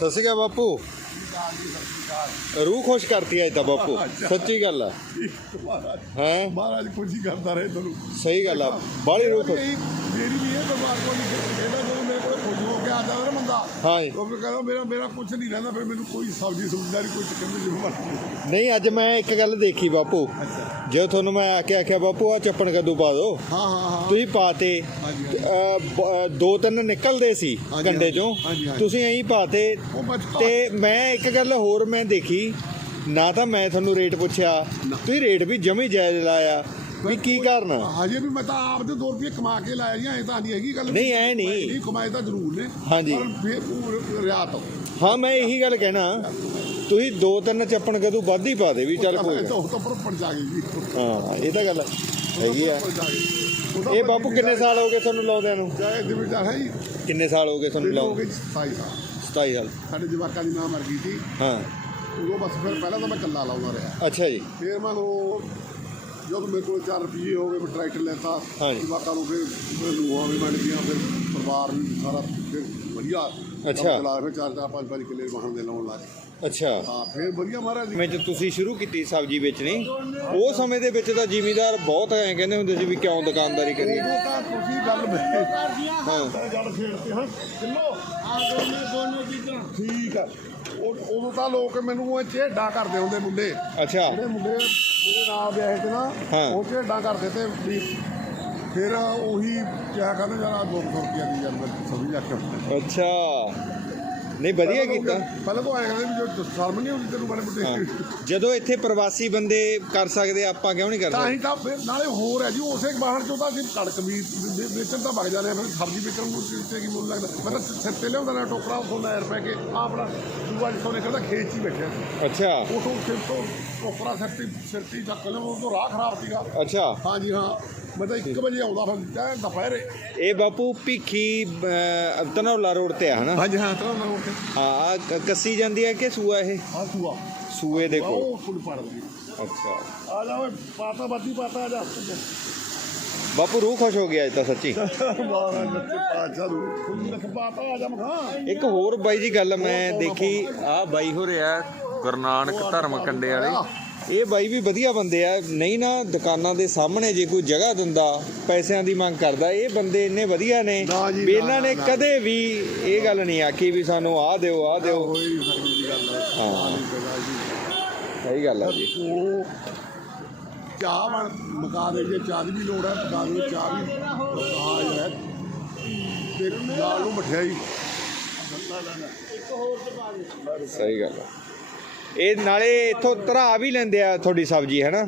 ਸਤਿ ਸ਼੍ਰੀ ਅਕਾਲ ਬਾਪੂ। ਰੂਹ ਖੁਸ਼ ਕਰਤੀ ਅੱਜ ਤਾਂ ਬਾਪੂ ਸੱਚੀ ਗੱਲ ਆ। ਹੈ? ਮਹਾਰਾਜ ਕੁਝ ਹੀ ਕਰਦਾ ਰਹੇ ਤੁਹਾਨੂੰ। ਸਹੀ ਗੱਲ ਆ ਬਾਹਲੀ ਰੂਹ ਖੁਸ਼। ਮੇਰੀ ਵੀ ਇਹ ਦਰਬਾਰ ਕੋਲ ਨਹੀਂ ਕੋਲ ਖੁਸ਼ ਹੋ ਕੇ ਆਦਾ ਨਾ ਬੰਦਾ ਹਾਂ ਜੀ। ਉਹ ਫਿਰ ਕਹਿੰਦਾ ਮੇਰਾ ਮੇਰਾ ਕੁਝ ਨਹੀਂ ਰਹਿੰਦਾ ਫਿਰ ਮੈਨੂੰ ਕੋਈ ਸਬਜ਼ੀ ਸੁਬਜ਼ੀ ਕੁਝ ਕਹਿੰਦੇ ਜਿਵੇਂ ਮਰਜ਼ੀ ਨਹੀਂ ਅੱਜ ਮੈਂ ਇੱਕ ਗੱਲ ਦੇਖੀ ਬਾਪੂ। ਅੱਛਾ। ਜੇ ਤੁਹਾਨੂੰ ਮੈਂ ਆ ਕੇ ਆਖਿਆ ਬਾਪੂ ਆ ਚੱਪਣ ਕਦੋਂ ਪਾ ਦੋ ਹਾਂ ਹਾਂ ਹਾਂ। ਤੁਸੀਂ ਪਾਤੇ। ਹਾਂਜੀ, ਹਾਂਜੀ। ਅਹ, ਬ- ਅਹ, ਦੋ ਤਿੰਨ ਨਿਕਲਦੇ ਸੀ ਹਾਂਜੀ, ਕੰਡੇ ਚੋਂ। ਹਾਂਜੀ, ਹਾਂਜੀ। ਤੁਸੀਂ ਐਂ ਪਾਤੇ। ਉਹ ਤੇ ਮੈਂ ਇੱਕ ਗੱਲ ਹੋਰ ਮੈਂ ਦੇਖੀ। ਨਾ ਤਾਂ ਮੈਂ ਤੁਹਾਨੂੰ ਰੇਟ ਪੁੱਛਿਆ। ਨਾ। ਤੁਸੀਂ ਰੇਟ ਵੀ ਜਮੀ ਜਾਇਜ਼ ਲਾਇਆ। ਵੀ ਕੀ ਕਾਰਨ ਹਜੇ ਵੀ ਮੈਂ ਤਾਂ ਆਪ ਦੇ 2 ਰੁਪਏ ਕਮਾ ਕੇ ਲਾਇਆ ਜੀ ਐ ਤਾਂ ਨਹੀਂ ਹੈਗੀ ਗੱਲ। ਨਹੀਂ, ਐਂ ਨਹੀਂ। ਨਹੀਂ ਕਮਾਏ ਤਾਂ ਜ਼ਰੂਰ ਨੇ ਹਾਂਜੀ। ਪਰ ਬੇ- ਰਿਆਤ ਹਾਂ। ਮੈਂ ਇਹੀ ਗੱਲ ਕਹਿਣਾ ਤੁਸੀਂ ਦੋ ਤਿੰਨ ਚੱਪਣ ਕਦੋਂ ਵੱਧ ਹੀ ਪਾ ਦੇ ਵੀ ਚੱਲ ਕੋਈ ਤਾਂ ਨਾ। ਉਹ ਤਾਂ ਪਰ ਪੜ ਜਾ ਗਈ ਜੀ। ਹਾਂ ਇਹ ਤਾਂ ਗੱਲ ਹੈਗੀ ਆ। ਉਹ ਤਾਂ ਇਹ ਬਾਪੂ ਕਿੰਨੇ ਸਾਲ ਹੋ ਗਏ ਤੁਹਾਨੂੰ ਲਾਉਂਦਿਆਂ ਨੂੰ? ਦੇ ਵਿੱਚ ਹੈ ਜੀ। ਕਿੰਨੇ ਸਾਲ ਹੋ ਗਏ ਤੁਹਾਨੂੰ ਹੋ ਲਾਉਂਦੇ ਗਏ 27 ਸਾਲ। 27 ਸਾਲ। ਸਾਡੇ ਜਵਾਕਾਂ ਦੀ ਮਾਂ ਮਰ ਗਈ ਸੀ। ਹਾਂ। ਉਦੋਂ ਬਸ ਫਿਰ ਪਹਿਲਾਂ ਤਾਂ ਮੈਂ ਇਕੱਲਾ ਲਾਉਂਦਾ ਰਿਹਾ। ਅੱਛਾ ਜੀ। ਫਿਰ ਮੈਨੂੰ ਜਦੋਂ ਮੇਰੇ ਕੋਲ 4 ਰੁਪਏ ਹੋ ਗਏ ਮੈਂ ਟਰੈਕਟਰ ਲੈਤਾ। ਹਾਂਜੀ। ਜਵਾਕਾਂ ਨੂੰ ਫਿਰ ਲੂਹਾਂ ਵੀ ਬਣ ਗਈਆਂ ਫਿਰ ਪਰਿਵਾਰ ਵੀ ਸਾਰਾ ਫਿਰ ਵਧੀਆ। ਕੰਮ ਅੱਛਾ। ਚਲਾਇਆ ਫਿਰ ਚਾਰ ਚਾਰ ਪੰਜ ਪੰਜ ਕਿੱਲੇ ਵਾਹਣ ਦੇ ਲਾਉਣ ਲੱਗ ਗਏ। ਅੱਛਾ। ਹਾਂ ਫਿਰ ਵਧੀਆ ਮਹਾਰਾਜ ਜੀ। ਸਮੇਂ 'ਚ ਤੁਸੀਂ ਸ਼ੁਰੂ ਕੀਤੀ ਸਬਜ਼ੀ ਵੇਚਣੀ ਉਹ ਸਮੇਂ ਦੇ ਵਿੱਚ ਤਾਂ ਜ਼ਿਮੀਦਾਰ ਬਹੁਤ ਐਂ ਕਹਿੰਦੇ ਹੁੰਦੇ ਸੀ ਵੀ ਕਿਉਂ ਦੁਕਾਨਦਾਰੀ ਕਰੀਏ। ਉਦੋਂ ਤਾਂ ਤੁਸੀਂ ਗੱਲ ਮੈਂ ਹਾਂ। ਜੜ ਛੇੜਤੇ ਹਾਂ। ਕਿਲੋ? ਆ ਦੋਨੇ ਦੋਨੇ ਚੀਜ਼ਾਂ। ਠੀਕ ਆ। ਉਹ- ਉਦੋਂ ਤਾਂ ਲੋਕ ਮੈਨੂੰ ਉਹ ਝੇਡਾ ਕਰਦੇ ਹੁੰਦੇ ਮੁੰਡੇ। ਅੱਛਾ। ਜਿਹੜੇ ਮੁੰਡੇ ਮੇਰੇ ਨਾਲ ਵਿਆਹੇ ਤੇ ਨਾ ਹਾਂ। ਉਹ ਝੇਡਾ ਕਰਦੇ ਤੇ ਵੀ ਫਿਰ ਉਹੀ ਕਿਆ ਕਹਿੰਦੇ ਯਾਰ ਆ 200 ਰੁਪਿਆ ਦੀ ਯਾਰ ਮੈਂ ਸਮਝ ਕੇ ਅੱਛਾ ਨਹੀਂ ਵਧੀਆ ਕੀਤਾ। ਪਹਿਲਾਂ ਤਾਂ ਆਏ ਕਹਿੰਦੇ ਵੀ ਜੋ ਸ਼ਰਮ ਨਹੀਂ ਹੁੰਦੀ ਤੈਨੂੰ ਬੜੇ ਹਾਂ। ਬੁੱਢੇ ਜਦੋਂ ਇੱਥੇ ਪ੍ਰਵਾਸੀ ਬੰਦੇ ਕਰ ਸਕਦੇ ਆਪਾਂ ਕਿਉਂ ਨਹੀਂ ਕਰ ਤਾਂ ਹੀ ਤਾਂ ਫਿਰ ਨਾਲੇ ਹੋਰ ਹੈ ਜੀ ਉਸੇ ਬਾਹਰ ਚੋਂ ਤਾਂ ਅਸੀਂ ਕਣਕ ਵੀ ਵੇਚਣ ਤਾਂ ਵਗ ਜਾਂਦੇ ਆ ਫਿਰ ਸਬਜ਼ੀ ਵੇਚਣ ਨੂੰ ਤੇ ਕੀ ਮੁੱਲ ਲੱਗਦਾ? ਮੈਂ ਤਾਂ ਸਿਰ ਤੇ ਲਿਆਉਂਦਾ ਨਾ ਟੋਕਰਾ ਉਥੋਂ ਲੈ ਰੁਪਏ ਕੇ ਆਪਣਾ ਦੂਆ ਜਿੱਥੋਂ ਨਿਕਲਦਾ ਖੇਤ 'ਚ ਹੀ ਬੈਠਿਆ ਅੱਛਾ। ਉਥੋਂ ਸਿਰ ਤੋਂ ਟੋਕਰਾ ਸਿਰ ਤੇ ਸਿਰ ਤੇ ਹੀ ਚੱਕ ਲਿਆ ਉਹ ਤੋਂ ਰਾਹ ਖਰਾਬ ਸੀਗਾ। ਅੱਛਾ। ਹਾਂਜੀ ਹਾਂ। ਮੈਂ ਤਾਂ 1 ਵਜੇ ਆਉਂਦਾ ਫਿਰ ਐਨ ਦੁਪਹਿਰੇ। ਇਹ ਬਾਪੂ ਭੀਖੀ ਧਨੌਲਾ ਰੋਡ ਤੇ ਆ ਹਨਾ? ਹਾਂਜੀ ਹਾਂ ਤਾਂ ਮੈਂ ਉੱਥੇ ਹਾਂ ਆਹ ਕ- ਕੱਸੀ ਜਾਂਦੀ ਹੈ ਕਿ ਸੂਆ ਇਹ? ਆ ਸੂਆ। ਸੂਏ ਦੇ ਕੋਲ। ਉਹ ਫੁੱਲ ਪੜ ਗਈ ਅੱਛਾ। ਆ ਜਾ ਓਏ ਪਾਤਾ ਬਾਦੀ ਪਾਤਾ ਆ ਜਾ। ਬਾਪੂ ਰੂਹ ਖੁਸ਼ ਹੋ ਗਿਆ ਅੱਜ ਤਾਂ ਸੱਚੀ। ਮਾਰਾ ਨੱਚੇ ਪਾਚਾ ਨੂੰ ਫੁੱਲ ਲਿਖ ਪਾਤਾ ਆ ਜਾ ਮਖਾ। ਇੱਕ ਹੋਰ ਬਾਈ ਜੀ ਗੱਲ ਮੈਂ ਦੇਖੀ ਆ ਬਾਈ? ਹੋ ਰਿਹਾ ਗੁਰੂ ਨਾਨਕ ਧਰਮ ਕੰਡੇ ਵਾਲੇ। ਇਹ ਬਾਈ ਵੀ ਵਧੀਆ ਬੰਦੇ ਆ। ਨਹੀਂ ਨਾ ਦੁਕਾਨਾਂ ਦੇ ਸਾਹਮਣੇ ਜੇ ਕੋਈ ਜਗ੍ਹਾ ਦਿੰਦਾ ਪੈਸਿਆਂ ਦੀ ਮੰਗ ਕਰਦਾ ਇਹ ਬੰਦੇ ਇੰਨੇ ਵਧੀਆ ਨੇ ਵੀ ਨਾ, ਇਹਨਾਂ ਨੇ ਨਾ, ਕਦੇ ਵੀ ਇਹ ਗੱਲ ਨਹੀਂ ਆਖੀ ਵੀ ਸਾਨੂੰ ਆਹ ਦਿਓ ਆਹ ਦਿਓ। ਹੈ। ਸਹੀ ਗੱਲ ਆ ਜੀ। ਚਾਹ ਬਣ ਮਕਾ ਦੇ ਜੇ ਚਾਹ ਦੀ ਵੀ ਲੋੜ ਹੈ ਪਕਾ ਦੇ ਚਾਹ ਵੀ ਆ ਹੈ। ਤੇ ਨਾਲ ਨੂੰ ਮਠਿਆਈ। ਸਹੀ ਗੱਲ ਆ। ਇਹ ਨਾਲੇ ਇੱਥੋਂ ਧਰਾ ਵੀ ਲੈਂਦੇ ਆ ਤੁਹਾਡੀ ਸਬਜ਼ੀ ਹੈ ਨਾ?